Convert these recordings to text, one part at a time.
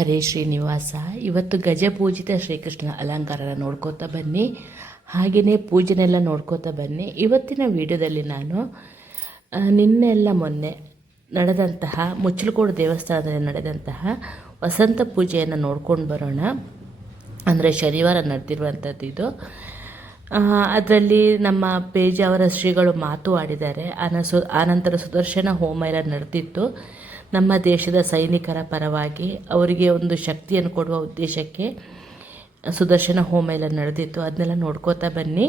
ಹರೇ ಶ್ರೀನಿವಾಸ. ಇವತ್ತು ಗಜಪೂಜಿತ ಶ್ರೀಕೃಷ್ಣ ಅಲಂಕಾರನ ನೋಡ್ಕೋತಾ ಬನ್ನಿ, ಹಾಗೆಯೇ ಪೂಜೆನೆಲ್ಲ ನೋಡ್ಕೋತಾ ಬನ್ನಿ. ಇವತ್ತಿನ ವಿಡಿಯೋದಲ್ಲಿ ನಾನು ನಿನ್ನೆಲ್ಲ ಮೊನ್ನೆ ನಡೆದಂತಹ ಮುಚ್ಚಲಕೋಡು ದೇವಸ್ಥಾನದಲ್ಲಿ ನಡೆದಂತಹ ವಸಂತ ಪೂಜೆಯನ್ನು ನೋಡ್ಕೊಂಡು ಬರೋಣ. ಅಂದರೆ ಶನಿವಾರ ನಡೆದಿರುವಂಥದ್ದು ಇದು. ಅದರಲ್ಲಿ ನಮ್ಮ ಪೇಜಾವರ ಶ್ರೀಗಳು ಮಾತು ಆಡಿದ್ದಾರೆ. ಆನಂತರ ಸುದರ್ಶನ ಹೋಮ ಎಲ್ಲ ನಡೆದಿತ್ತು. ನಮ್ಮ ದೇಶದ ಸೈನಿಕರ ಪರವಾಗಿ ಅವರಿಗೆ ಒಂದು ಶಕ್ತಿಯನ್ನು ಕೊಡುವ ಉದ್ದೇಶಕ್ಕೆ ಸುದರ್ಶನ ಹೋಮ ಎಲ್ಲ ನಡೆದಿತ್ತು. ಅದನ್ನೆಲ್ಲ ನೋಡ್ಕೋತಾ ಬನ್ನಿ.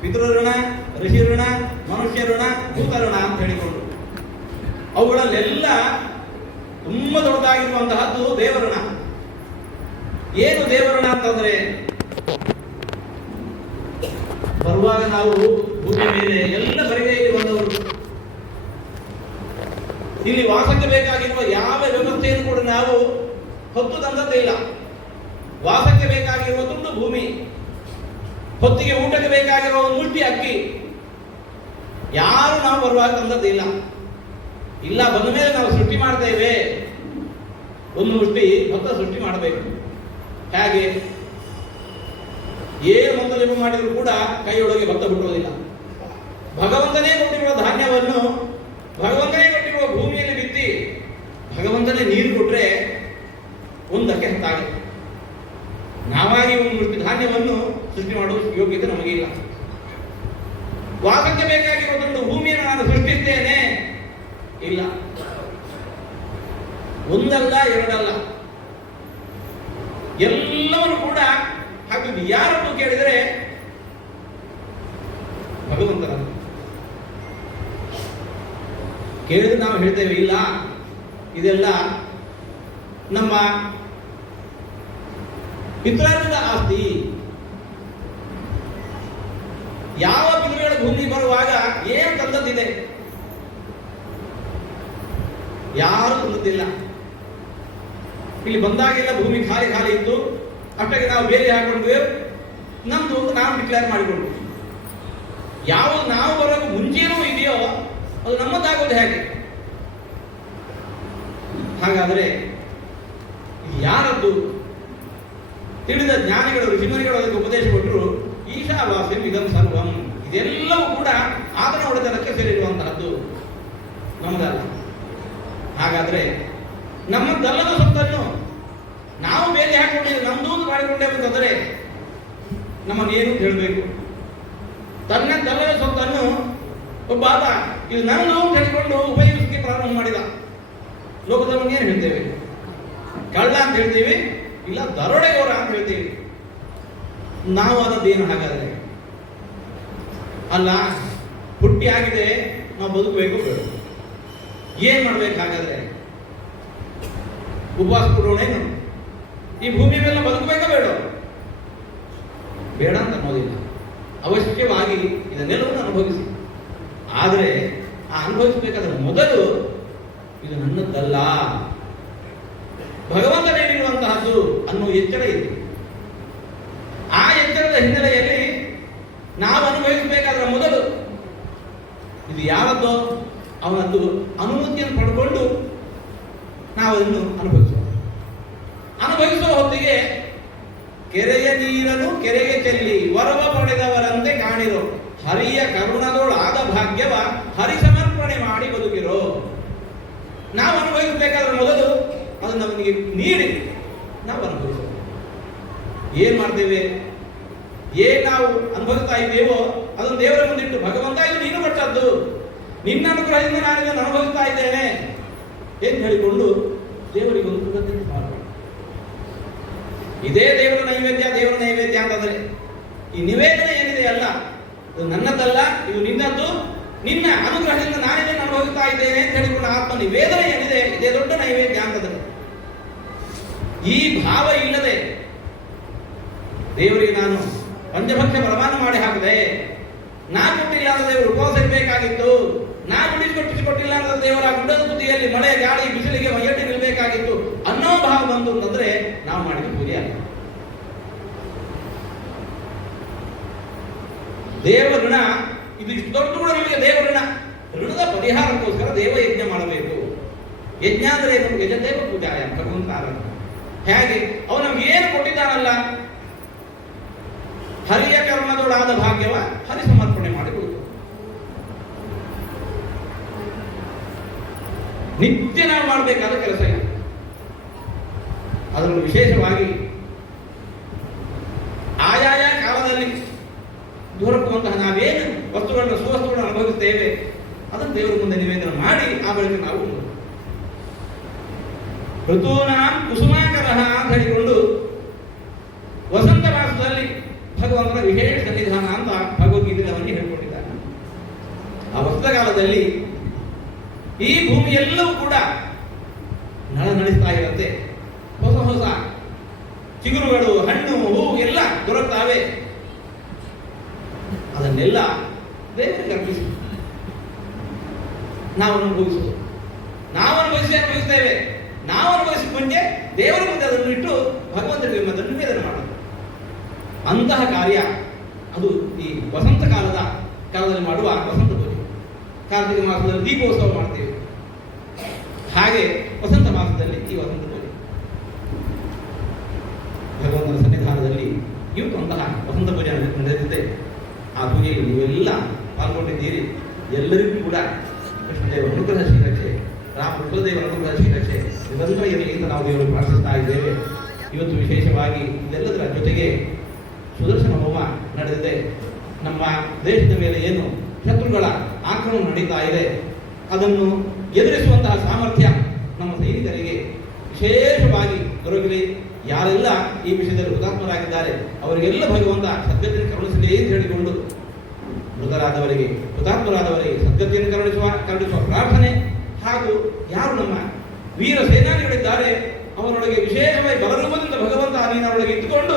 ಪಿತೃಋಣ, ಋಷಿ ಋಣ, ಮನುಷ್ಯ ಋಣ, ಭೂತ ಋಣ ಅಂತ ಹೇಳಿಕೊಂಡು ಅವುಗಳಲ್ಲೆಲ್ಲ ತುಂಬಾ ದೊಡ್ಡದಾಗಿರುವಂತಹದ್ದು ದೇವಋಣ. ಏನು ದೇವಋಣ ಅಂತಂದ್ರೆ, ಬರುವಾಗ ನಾವು ಭೂಮಿ ಮೇಲೆ ಎಲ್ಲ ಬರಿಗೈಯಲ್ಲಿ ಬಂದವರು. ಇಲ್ಲಿ ವಾಸಕ್ಕೆ ಬೇಕಾಗಿರುವ ಯಾವ ವ್ಯವಸ್ಥೆಯನ್ನು ಕೂಡ ನಾವು ಹೊತ್ತು ತಂದದ್ದಿಲ್ಲ. ವಾಸಕ್ಕೆ ಬೇಕಾಗಿರುವ ತುಂಡು ಭೂಮಿ, ಹೊತ್ತಿಗೆ ಊಟಕ್ಕೆ ಬೇಕಾಗಿರುವ ಒಂದು ಮುಷ್ಟಿ ಅಕ್ಕಿ ಯಾರು ನಾವು ಬರುವಾಗ ತಂದದ್ದಿಲ್ಲ. ಇಲ್ಲ, ಬಂದ ಮೇಲೆ ನಾವು ಸೃಷ್ಟಿ ಮಾಡ್ತೇವೆ. ಒಂದು ಮುಷ್ಟಿ ಭತ್ತ ಸೃಷ್ಟಿ ಮಾಡಬೇಕು. ಹೇಗೆ? ಏನು ಮೊತ್ತ ಜಪ ಮಾಡಿದ್ರು ಕೂಡ ಕೈಯೊಳಗೆ ಭತ್ತ ಬಿಟ್ಟುವುದಿಲ್ಲ. ಭಗವಂತನೇ ಕೊಟ್ಟಿರುವ ಧಾನ್ಯವನ್ನು ಭಗವಂತನೇ ಕೊಟ್ಟಿರುವ ಭೂಮಿಯಲ್ಲಿ ಬಿತ್ತಿ ಭಗವಂತನೇ ನೀರು ಕೊಟ್ರೆ ಒಂದಕ್ಕೆ ಹತ್ತಾಗುತ್ತೆ. ನಾವಾಗಿ ಒಂದು ಮುಷ್ಟಿ ಧಾನ್ಯವನ್ನು ಸೃಷ್ಟಿ ಮಾಡುವ ಯೋಗ್ಯತೆ ನಮಗಿಲ್ಲ. ವಾಸಕ್ಕೆ ಬೇಕಾಗಿರುವುದನ್ನು ಭೂಮಿಯನ್ನು ನಾನು ಸೃಷ್ಟಿಸ್ತೇನೆ, ಇಲ್ಲ. ಒಂದಲ್ಲ ಎರಡಲ್ಲ, ಎಲ್ಲವನ್ನು ಕೂಡ ಹಾಕಿದ್ದು ಯಾರನ್ನು ಕೇಳಿದರೆ ಭಗವಂತನ. ಕೇಳಿದ್ರೆ ನಾವು ಹೇಳ್ತೇವೆ, ಇಲ್ಲ ಇದೆಲ್ಲ ನಮ್ಮ ಪಿತೃಗಳ ಆಸ್ತಿ. ಯಾವ ಪಿತೃಗಳ ಭೂಮಿ ಬರುವಾಗ ಏನು ತಂದದ್ದಿದೆ? ಯಾರು ತಂದದ್ದಿಲ್ಲ. ಇಲ್ಲಿ ಬಂದಾಗೆಲ್ಲ ಭೂಮಿ ಖಾಲಿ ಖಾಲಿ ಇತ್ತು. ಅಷ್ಟಕ್ಕೆ ನಾವು ಬೇರೆ ಹಾಕೊಂಡ್ವಿ, ನಮ್ದು ಒಂದು ನಾವು ಡಿಕ್ಲೇರ್ ಮಾಡಿಕೊಂಡ್ವಿ. ಯಾವುದು ನಾವು ಬರೋದು ಮುಂಚೆನೂ ಇದೆಯೋ ಅದು ನಮ್ಮದಾಗೋದು ಹೇಗೆ? ಹಾಗಾದರೆ ಯಾರದ್ದು? ತಿಳಿದ ಜ್ಞಾನಿಗಳು ಋಷಿಮುನಿಗಳು ಅದಕ್ಕೆ ಉಪದೇಶ ಕೊಟ್ಟರು. ಈಶಾವಾಸ್ಯಂ ಇದಂ ಸರ್ವಂ, ಇದೆಲ್ಲವೂ ಕೂಡ ಆತನ ಒಡೆತನಕ್ಕೆ ಸೇರಿರುವಂತಹದ್ದು, ನಮ್ಮದಲ್ಲ. ಹಾಗಾದ್ರೆ ನಮ್ಮದಲ್ಲದ ಸೊತ್ತನ್ನು ನಾವು ಬೇರೆ ಹಾಕೊಂಡಿದ್ದೇವೆ, ನಮ್ದು ಮಾಡಿಕೊಂಡೇವೆ ಅಂತಂದರೆ ನಮ್ಮನ್ನೇನು ಹೇಳಬೇಕು? ತನ್ನದಲ್ಲದ ಸೊತ್ತನ್ನು ಒಬ್ಬ ಆತ ಇದು ನನ್ನ ಹೇಳಿಕೊಂಡು ಉಪಯೋಗಿಸಕ್ಕೆ ಪ್ರಾರಂಭ ಮಾಡಿದ. ಲೋಕದವನ್ನ ಏನು ಹೇಳ್ತೇವೆ? ಕಳ್ಳ ಅಂತ ಹೇಳ್ತೀವಿ, ಇಲ್ಲ ದರೋಡೆಗೋರ ಅಂತ ಹೇಳ್ತೀವಿ. ನಾವು ಅದದ್ದೇನು? ಹಾಗಾದ್ರೆ ಅಲ್ಲ, ಹುಟ್ಟಿ ಆಗಿದೆ, ನಾವು ಬದುಕಬೇಕು ಬೇಡ? ಏನ್ ಮಾಡ್ಬೇಕು? ಹಾಗಾದ್ರೆ ಉಪವಾಸ ಕೊಡೋಣೇನು? ಈ ಭೂಮಿ ಮೇಲೆ ಬದುಕಬೇಕಾ ಬೇಡ? ಬೇಡ ಅಂತ ಅನ್ನೋದಿಲ್ಲ. ಅವಶ್ಯವಾಗಿ ಇದನ್ನೆಲ್ಲವನ್ನು ಅನುಭವಿಸಿ. ಆದರೆ ಆ ಅನುಭವಿಸಬೇಕಾದ್ರೆ ಮೊದಲು ಇದು ನನ್ನದ್ದಲ್ಲ, ಭಗವಂತ ನೀಡಿರುವಂತಹದ್ದು ಅನ್ನೋ ಎಚ್ಚರ ಇದೆ. ಆ ಎಚ್ಚರದ ಹಿನ್ನೆಲೆಯಲ್ಲಿ ನಾವು ಅನುಭವಿಸಬೇಕಾದ್ರೆ ಮೊದಲು ಇದು ಯಾರದ್ದೋ ಅವನದ್ದು ಅನುಮತಿಯನ್ನು ಪಡ್ಕೊಂಡು ನಾವು ಅದನ್ನು ಅನುಭವಿಸುವ ಹೊತ್ತಿಗೆ ಕೆರೆಯ ನೀರನ್ನು ಕೆರೆಗೆ ಚೆಲ್ಲಿ ವರವ ಪಡೆದವರಂತೆ ಕಾಣಿರೋ, ಹರಿಯ ಕರುಣದೊಳಾದ ಭಾಗ್ಯವ ಹರಿ ಸಮರ್ಪಣೆ ಮಾಡಿ ಬದುಕಿರೋ. ನಾವು ಅನುಭವಿಸಬೇಕಾದ್ರೆ ಮೊದಲು ಅದನ್ನು ನಮಗೆ ನೀಡಿ ನಾವು ಅನುಭವಿಸೋದು. ಏನ್ ಮಾಡ್ತೇವೆ? ಏನ್ ನಾವು ಅನುಭವಿಸ್ತಾ ಇದ್ದೇವೋ ಅದನ್ನು ದೇವರ ಮುಂದಿಟ್ಟು, ಭಗವಂತ ಇದು ನೀನು ಕೊಟ್ಟದ್ದು, ನಿನ್ನ ಅನುಗ್ರಹದಿಂದ ನಾನು ಇದನ್ನು ಅನುಭವಿಸ್ತಾ ಇದ್ದೇನೆ ಎಂದು ಹೇಳಿಕೊಂಡು ದೇವರಿಗೆ ಒಂದು ಕೃತಜ್ಞತೆ ಮಾಡಬೇಕು. ಇದೇ ದೇವರ ನೈವೇದ್ಯ ಅಂತಂದ್ರೆ ಈ ನಿವೇದನೆ ಏನಿದೆ ಅಲ್ಲ, ಇದು ನನ್ನದಲ್ಲ, ಇದು ನಿನ್ನದ್ದು, ನಿನ್ನ ಅನುಗ್ರಹದಿಂದ ನಾನಿದನ್ನು ಅನುಭವಿಸ್ತಾ ಇದ್ದೇನೆ ಅಂತ ಹೇಳಿಕೊಂಡು ಆತ್ಮ ನಿವೇದನೆ ಏನಿದೆ ಇದೇ ದೊಡ್ಡ ನೈವೇದ್ಯ ಅಂತಂದ್ರೆ. ಈ ಭಾವ ಇಲ್ಲದೆ ದೇವರಿಗೆ ನಾನು ಪಂಚಭಕ್ಷ ಪ್ರಮಾಣ ಮಾಡಿ ಹಾಕಿದೆ, ನಾ ಕೊಟ್ಟಿಲ್ಲ ಅಂದ್ರೆ ದೇವರು ಉಪವಾಸ ಇರಬೇಕಾಗಿತ್ತು, ನಾ ಕೊಟ್ಟಿಲ್ಲ ಅಂದ್ರೆ ದೇವರ ಗುಡ್ಡದ ತುದಿಯಲ್ಲಿ ಮಳೆ ಗಾಳಿ ಬಿಸಿಲಿಗೆ ಒಯ್ಯಟ್ಟು ನಿಲ್ಬೇಕಾಗಿತ್ತು ಅನ್ನೋ ಭಾವ ಬಂತು ಅಂತಂದ್ರೆ ನಾವು ಮಾಡಿದ ಪೂಜೆ ಅಲ್ಲ. ದೇವ ಋಣ ಇದು ಇಷ್ಟು ದೊಡ್ಡ ಕೂಡ ನಮಗೆ ದೇವ ಋಣದ ಪರಿಹಾರಕ್ಕೋಸ್ಕರ ದೇವಯಜ್ಞ ಮಾಡಬೇಕು. ಯಜ್ಞ ಅಂದ್ರೆ ಯಜದೇವ ಪೂಜಾಯ ಭಗವಂತ ಆರಾಧನೆ. ಹೇಗೆ? ಅವನು ನಮ್ಗೆ ಏನು ಕೊಟ್ಟಿದ್ದಾನಲ್ಲ, ಹರಿಯ ಕರ್ಮದೊಳಾದ ಭಾಗ್ಯವ ಹರಿ ಸಮರ್ಪಣೆ ಮಾಡಿಕೊಡುವುದು. ನಿತ್ಯ ನಾವು ಮಾಡಬೇಕಾದ ಕೆಲಸ ಇದು. ಅದರಲ್ಲಿ ವಿಶೇಷವಾಗಿ ಆಯಾಯ ಕಾಲದಲ್ಲಿ ದೊರಕುವಂತಹ ನಾವೇನು ವಸ್ತುಗಳನ್ನು ಸುವಸ್ತುಗಳನ್ನು ಅನುಭವಿಸ್ತೇವೆ ಅದನ್ನು ದೇವರ ಮುಂದೆ ನಿವೇದನೆ ಮಾಡಿ ಆ ಬಳಿಕ ನಾವು ಋತೂನಾಂ ಕುಸುಮಾಕರ ಅಂತ ಹೇಳಿಕೊಂಡು ವಸಂತ ಮಾಸದಲ್ಲಿ ಭಗವಂತನ ವಿಶೇಷ ಸನ್ನಿಧಾನ ಅಂತ ಭಗವದ್ಗೀತೆ ಅವನಿಗೆ ಹೇಳಿಕೊಂಡಿದ್ದಾನೆ. ಆ ವಸಂತಕಾಲದಲ್ಲಿ ಈ ಭೂಮಿ ಎಲ್ಲವೂ ಕೂಡ ನಳನಳಿಸ್ತಾ ಇರುತ್ತೆ. ಹೊಸ ಹೊಸ ಚಿಗುರುಗಳು, ಹಣ್ಣು, ಹೂವು ಎಲ್ಲ ದೊರಕ್ತಾವೆ. ಅದನ್ನೆಲ್ಲ ದೇವರಿಗೆ ಅರ್ಪಿಸಿ ನಾವು ಅನುಭವಿಸುವುದು. ನಾವು ಅನುಭವಿಸ್ತೇವೆ. ನಾವು ಅನುಭವಿಸಿ ಮುಂಚೆ ದೇವರ ಮುಂದೆ ಅದನ್ನು ಇಟ್ಟು ಭಗವಂತನಿಗೆ ಅದನ್ನು ನಿವೇದನೆ ಮಾಡೋದು. ಅಂತಹ ಕಾರ್ಯ ಅದು ಈ ವಸಂತ ಕಾಲದಲ್ಲಿ ಮಾಡುವ ವಸಂತ ಪೂಜೆ. ಕಾರ್ತಿಕ ಮಾಸದಲ್ಲಿ ದೀಪೋತ್ಸವ ಮಾಡ್ತೀವಿ, ಹಾಗೆ ವಸಂತ ಮಾಸದಲ್ಲಿ ಈ ವಸಂತ ಪೂಜೆ ಭಗವಂತನ ಸನ್ನಿಧಾನದಲ್ಲಿ ಇವತ್ತೊಂತಹ ವಸಂತ ಪೂಜೆ ನಡೆದಿದೆ. ಆ ಪೂಜೆಯಲ್ಲಿ ನೀವೆಲ್ಲ ಪಾಲ್ಗೊಂಡಿದ್ದೀರಿ. ಎಲ್ಲರಿಗೂ ಕೂಡ ಕೃಷ್ಣದೇವರ ಅನುಗ್ರಹ ಶ್ರೀರಕ್ಷೆ, ರಾಮ ಕುಲದೇವರ ಅನುಗ್ರಹ ಶ್ರೀರಕ್ಷೆ ನಿರಂತರ ಇರಲಿ ಅಂತ ನಾವು ದೇವರು ಪ್ರಾರ್ಥಿಸ್ತಾ ಇದ್ದೇವೆ. ಇವತ್ತು ವಿಶೇಷವಾಗಿ ಇದೆಲ್ಲದರ ಜೊತೆಗೆ ಸುದರ್ಶನ ಹೋಮ ನಡೆದಿದೆ. ನಮ್ಮ ದೇಶದ ಮೇಲೆ ಏನು ಶತ್ರುಗಳ ಆಕ್ರಮಣ ನಡೀತಾ ಇದೆ ಅದನ್ನು ಎದುರಿಸುವಂತಹ ಸಾಮರ್ಥ್ಯ ನಮ್ಮ ಸೈನಿಕರಿಗೆ ವಿಶೇಷವಾಗಿ ದೊರಕಲಿ. ಯಾರೆಲ್ಲ ಈ ವಿಷಯದಲ್ಲಿ ಹುತಾತ್ಮರಾಗಿದ್ದಾರೆ ಅವರಿಗೆಲ್ಲ ಭಗವಂತ ಸದ್ಗತಿಯನ್ನು ಕರುಣಿಸಲಿ ಅಂತ ಹೇಳಿಕೊಂಡು, ಮೃತರಾದವರಿಗೆ ಹುತಾತ್ಮರಾದವರಿಗೆ ಸದ್ಗತಿಯನ್ನು ಕರುಣಿಸುವ ಪ್ರಾರ್ಥನೆ, ಹಾಗೂ ಯಾರು ನಮ್ಮ ವೀರ ಸೇನಾನಿಗಳಿದ್ದಾರೆ ಅವರೊಳಗೆ ವಿಶೇಷವಾಗಿ ಬಲರೂಪದಿಂದ ಭಗವಂತ ನೀನೊಳಗೆ ಇಟ್ಟುಕೊಂಡು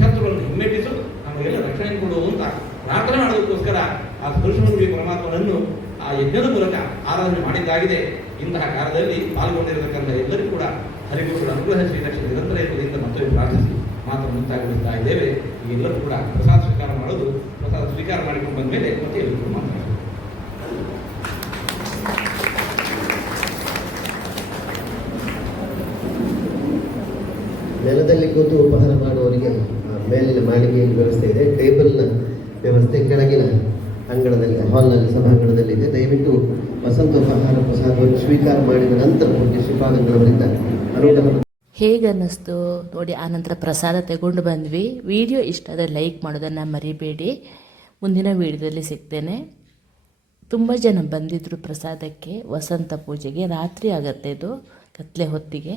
ಶತ್ರುಗಳನ್ನು ಹಿಮ್ಮೆಟ್ಟಿಸು, ನಮಗೆಲ್ಲ ರಕ್ಷಣೆ ಕೊಡು ಅಂತ ಪ್ರಾರ್ಥನೆ ಮಾಡೋದಕ್ಕೋಸ್ಕರ ಆ ಸುದರ್ಶನಗುಡಿ ಪರಮಾತ್ಮನನ್ನು ಆ ಯಜ್ಞದ ಮೂಲಕ ಆರಾಧನೆ ಮಾಡಿದ್ದಾಗಿದೆ. ಇಂತಹ ಕಾಲದಲ್ಲಿ ಪಾಲ್ಗೊಂಡಿರತಕ್ಕಂಥ ಎಲ್ಲರಿಗೂ ಕೂಡ ಹರಿಗುರುಗಳ ಅನುಗ್ರಹ ಶ್ರೀರಕ್ಷೆ ನಿರಂತರ ಇರುವುದರಿಂದ ಮತ್ತೊಮ್ಮೆ ಪ್ರಾರ್ಥಿಸಿ ಮಾತ್ರ ಮುಂತಾಗುತ್ತಾ ಇದ್ದೇವೆ. ಎಲ್ಲರೂ ಕೂಡ ಪ್ರಸಾದ ಸ್ವೀಕಾರ ಮಾಡೋದು, ಪ್ರಸಾದ ಸ್ವೀಕಾರ ಮಾಡಿಕೊಂಡು ಬಂದ ಮೇಲೆ ಮತ್ತೆ ಎಲ್ಲರೂ ಮಾತಾಡೋದು. ನೆಲದಲ್ಲಿ ಕೂತು ಉಪಹಾರ ಮಾಡುವವರಿಗೆ ಮೇಲಿನ ಮಾಳಿಗೆಯಲ್ಲಿ ವ್ಯವಸ್ಥೆ ಇದೆ. ಟೇಬಲ್ನ ವ್ಯವಸ್ಥೆ ಕೆಳಗಿನ ಅಂಗಳದಲ್ಲಿ, ಹಾಲ್ನಲ್ಲಿ, ಸಭಾಂಗಣದಲ್ಲಿ ಇದೆ. ದಯವಿಟ್ಟು ವಸಂತೋಪಹಾರ ಪ್ರಸಾದವನ್ನು ಸ್ವೀಕಾರ ಮಾಡಿದ ನಂತರ ಪೂಜ್ಯ ಶ್ರೀಪಾದಂಗಳವರಿಂದ ಅನುಗ್ರಹ. ಹೇಗನ್ನಿಸ್ತು ನೋಡಿ. ಆನಂತರ ಪ್ರಸಾದ ತಗೊಂಡು ಬಂದ್ವಿ. ವಿಡಿಯೋ ಇಷ್ಟ ಆದರೆ ಲೈಕ್ ಮಾಡೋದನ್ನು ಮರಿಬೇಡಿ. ಮುಂದಿನ ವಿಡಿಯೋದಲ್ಲಿ ಸಿಗ್ತೇನೆ. ತುಂಬ ಜನ ಬಂದಿದ್ದರು ಪ್ರಸಾದಕ್ಕೆ, ವಸಂತ ಪೂಜೆಗೆ. ರಾತ್ರಿ ಆಗುತ್ತೆ, ಇದು ಕತ್ಲೆ ಹೊತ್ತಿಗೆ.